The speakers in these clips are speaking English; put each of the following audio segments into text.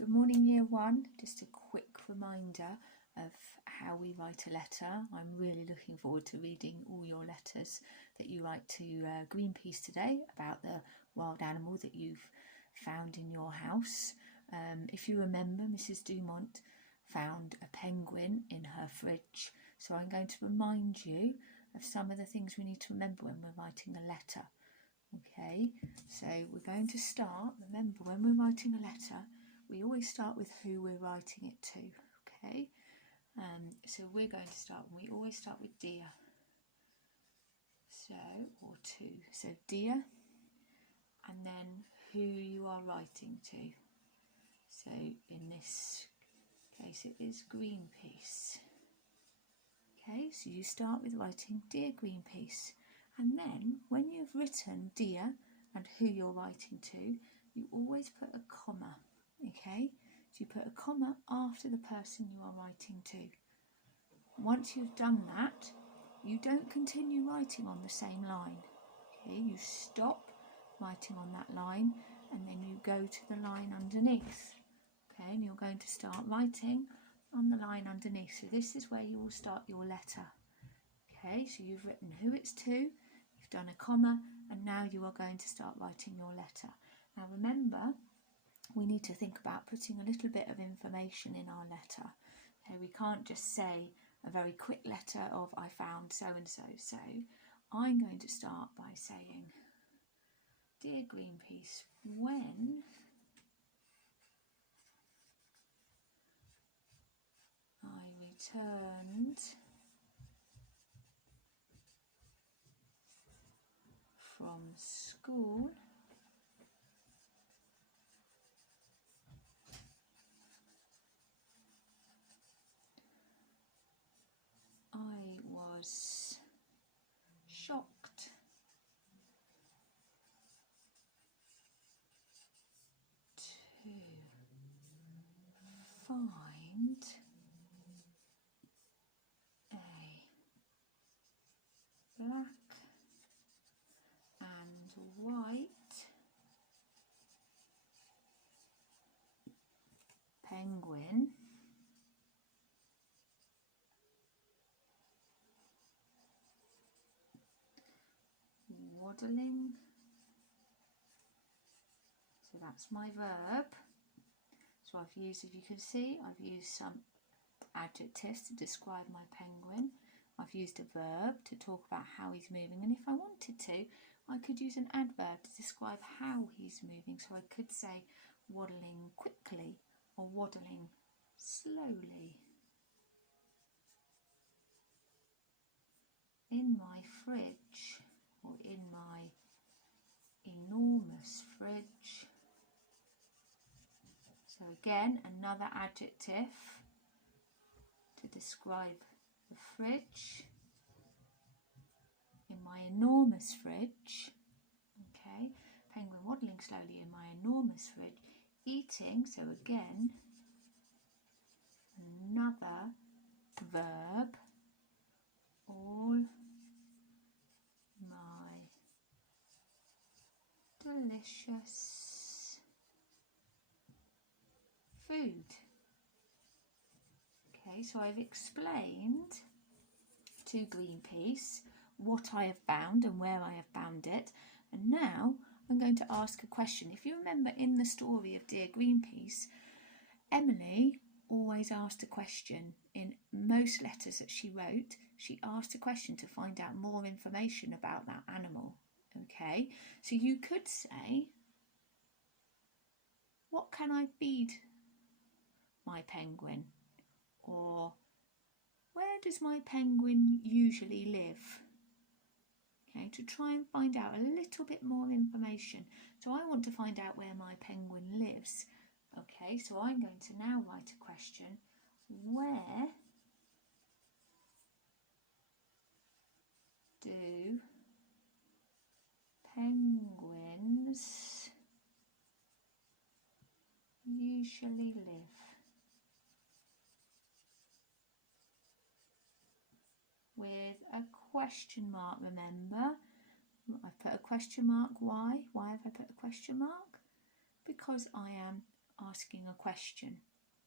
Good morning, Year 1. Just a quick reminder of how we write a letter. I'm really looking forward to reading all your letters that you write to Greenpeace today about the wild animal that you've found in your house. If you remember, Mrs. Dumont found a penguin in her fridge, so I'm going to remind you of some of the things we need to remember when we're writing a letter. Okay, so we're going to start. Remember, when we're writing a letter, we always start with who we're writing it to. Okay, so we're going to start, we always start with dear. So, or to. So dear, and then who you are writing to. So in this case it is Greenpeace. Okay, so you start with writing Dear Greenpeace, and then when you've written dear and who you're writing to, you always put a comma. Okay, so you put a comma after the person you are writing to. Once you've done that, you don't continue writing on the same line. Okay, you stop writing on that line and then you go to the line underneath. Okay, and you're going to start writing on the line underneath. So this is where you will start your letter. Okay, so you've written who it's to, you've done a comma, and now you are going to start writing your letter. Now remember, we need to think about putting a little bit of information in our letter. Okay, we can't just say a very quick letter of I found so and so. So I'm going to start by saying, Dear Greenpeace, when I returned from school, I was shocked to find a black and white penguin waddling. So that's my verb. So I've used, if you can see, I've used some adjectives to describe my penguin. I've used a verb to talk about how he's moving, and if I wanted to, I could use an adverb to describe how he's moving. So I could say waddling quickly or waddling slowly. In my fridge, or in my enormous fridge. So again, another adjective to describe the fridge. In my enormous fridge. Okay, penguin waddling slowly in my enormous fridge. Eating, so again, another verb. All my delicious food. Okay, so I've explained to Greenpeace what I have found and where I have found it, and now I'm going to ask a question. If you remember in the story of Dear Greenpeace, Emily always asked a question. In most letters that she wrote, she asked a question to find out more information about that animal. Okay, so you could say, what can I feed my penguin? Or where does my penguin usually live? Okay, to try and find out a little bit more information. So I want to find out where my penguin lives. Okay, so I'm going to now write a question. Where do penguins usually live? With a question mark, remember. I've put a question mark. Why? Why have I put a question mark? Because I am asking a question.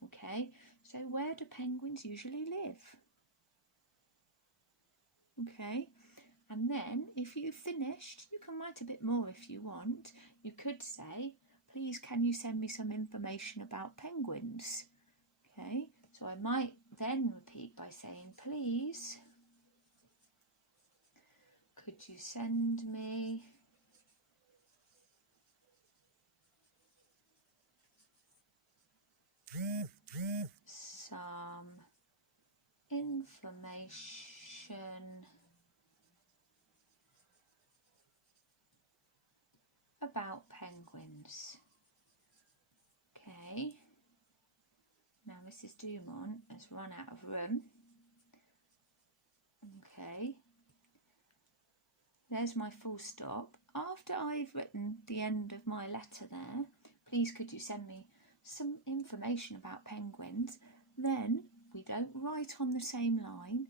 Okay, so where do penguins usually live? Okay, and then if you've finished, you can write a bit more if you want. You could say, please can you send me some information about penguins? Okay, so I might then repeat by saying, please could you send me some information about penguins? Okay, now Mrs. Dumont has run out of room. Okay, there's my full stop. After I've written the end of my letter there, please could you send me some information about penguins, then we don't write on the same line,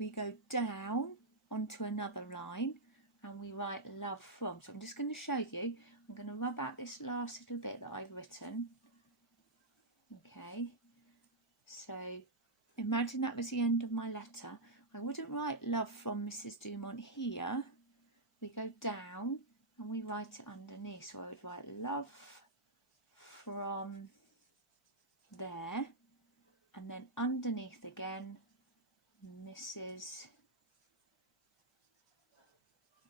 we go down onto another line and we write love from. So I'm just going to show you, I'm going to rub out this last little bit that I've written. Okay, so imagine that was the end of my letter. I wouldn't write love from Mrs. Dumont here. We go down and we write it underneath. So I would write love from there, and then underneath again, Mrs.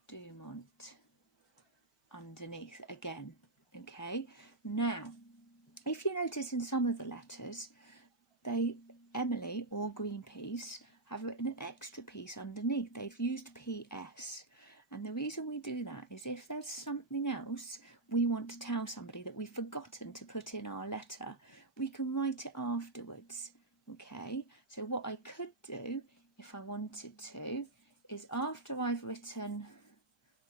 Dumont underneath again. Okay, now if you notice in some of the letters, Emily or Greenpeace have written an extra piece underneath. They've used PS, and the reason we do that is if there's something else we want to tell somebody that we've forgotten to put in our letter, we can write it afterwards. Okay, so what I could do if I wanted to is after I've written,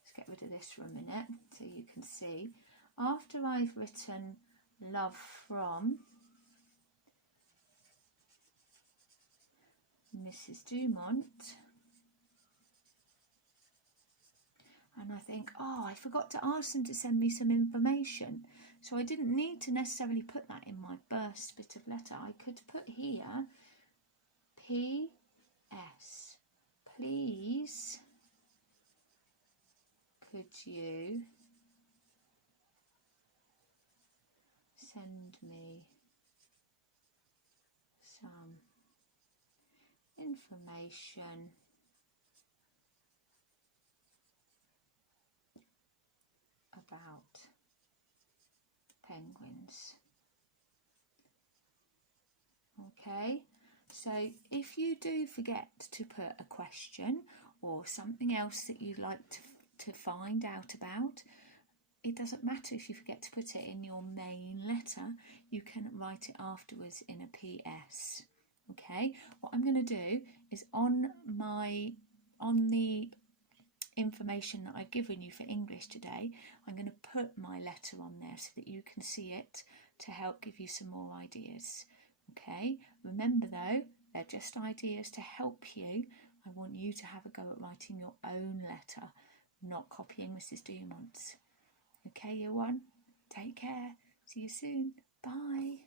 let's get rid of this for a minute so you can see, after I've written love from Mrs. Dumont, and I think, oh, I forgot to ask them to send me some information. So I didn't need to necessarily put that in my burst bit of letter. I could put here, P.S. Please, could you send me some information about penguins? Okay, so if you do forget to put a question or something else that you'd like to find out about, it doesn't matter if you forget to put it in your main letter, you can write it afterwards in a PS. Okay, what I'm going to do is on the information that I've given you for English today, I'm going to put my letter on there so that you can see it to help give you some more ideas. Okay, remember though, they're just ideas to help you. I want you to have a go at writing your own letter, not copying Mrs. Dumont's. Okay, year one, take care. See you soon. Bye.